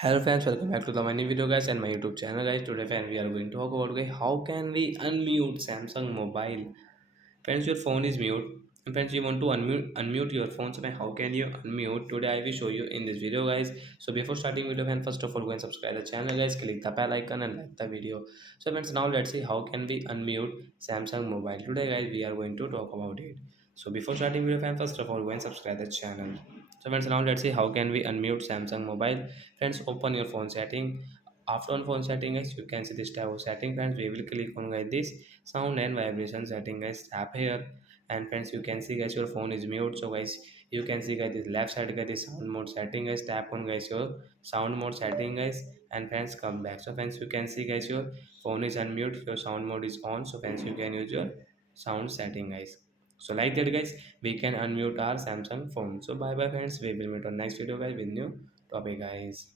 Hello friends, welcome back to the my new video guys and my YouTube channel guys. Today friends we are going to talk about guys, how can we unmute Samsung mobile. Friends, your phone is mute. And friends, you want to unmute your phone. So how can you unmute? Today I will show you in this video guys. So before starting video friends, first of all go and subscribe the channel guys. Click the bell icon and like the video. So friends, now let's see how can we unmute Samsung mobile. Today guys we are going to talk about it. So before starting video friends, first of all go and subscribe the channel. So friends, now let's see how can we unmute Samsung mobile. Friends, open your phone setting. After on phone setting guys, you can see this type of setting. Friends, we will click on guys this sound and vibration setting guys. Tap here, and friends you can see guys your phone is mute. So guys you can see guys this left side guys this sound mode setting guys. Tap on guys your sound mode setting guys, and friends come back. So friends you can see guys your phone is unmute, your sound mode is on. So friends you can use your sound setting guys. So like that guys, we can unmute our Samsung phone. So bye bye friends, we will meet on next video guys with new topic guys.